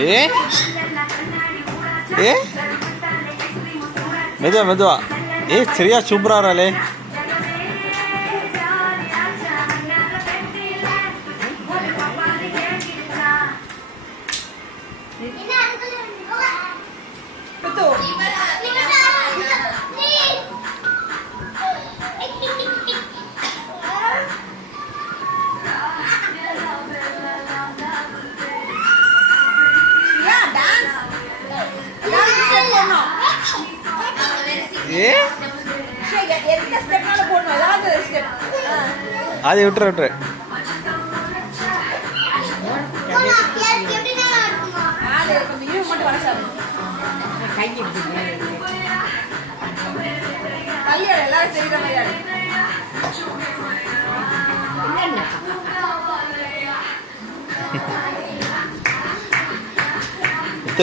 ஏ ஏ மெதுவா மெதுவா. ஏ சரியா சூப்பராலே. அதை விட்டுற விட்டுற.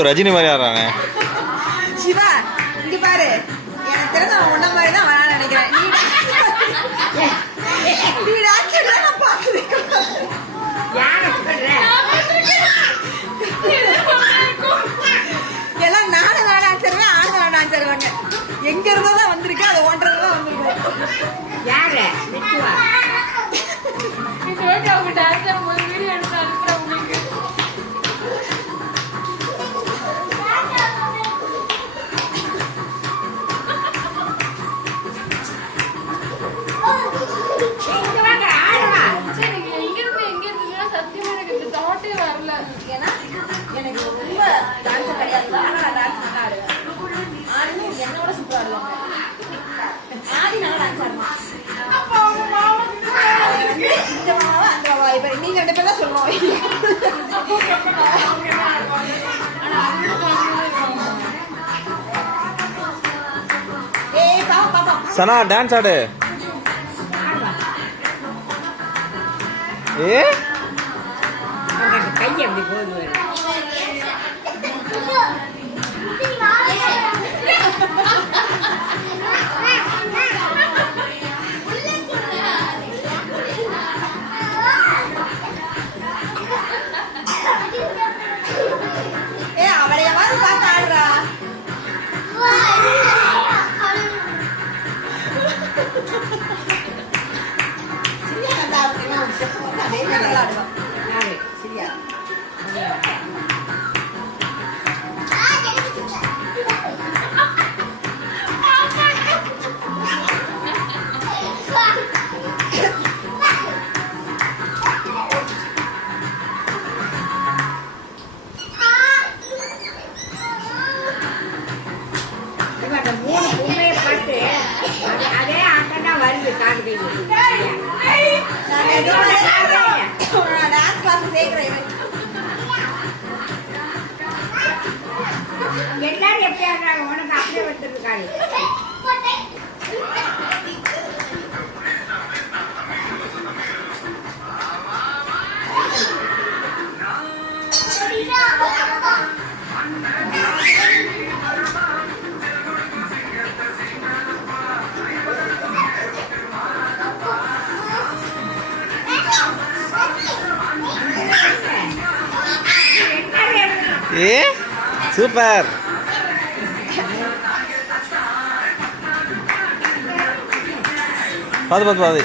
ரஜினி மாதிரி ஆடுறாங்க. சிவா இங்க பாரு, எனக்கு தெரிஞ்ச அவன் உன்ன மாதிரி தான் வரான்னு நினைக்கிறேன். எல்லாம் நானும் டான்ஸ் ஆடுவேன், ஆண்கள் டான்ஸ் ஆடுவாங்க. எங்க இருந்ததான் வந்திருக்கேன், அதை ஓட்டுறதுதான் வந்திருக்கேன். யாரு அவங்க டான்ஸ் ஆடும்போது வீடியோ எடுத்து அனுப்புறேன் உங்களுக்கு. எனக்கு ரொம்ப டான்ஸ் கிடையாது, ஆனா நான் டான்ஸ் நல்லா ஆடுவேன். ஆடுவேன், என்னோட சூப்பரா ஆடுவாங்க. ஆடி நல்லா டான்ஸ் ஆடுவான். இந்த மாவா அந்த மாவா, இப்ப நீங்க 2 பேர் தான் சொல்லணும். ஏய் பாப்பா பாப்பா சனா டான்ஸ் ஆடு. ஏ கை அப்படி போகுது. அவளை எவ்வாறு பார்த்து ஆடுறா. நல்லா ஆடுவான். சரியா அதே ஆட்டம் தான் வருது. காடு டான்ஸ் கிளாஸ் சேர்க்கிறேன். எல்லாரும் எப்படி ஆடுறாங்க, உனக்கு அப்படியே வந்துருக்காரு. ஏ சூப்பர். பாது பாது பாது.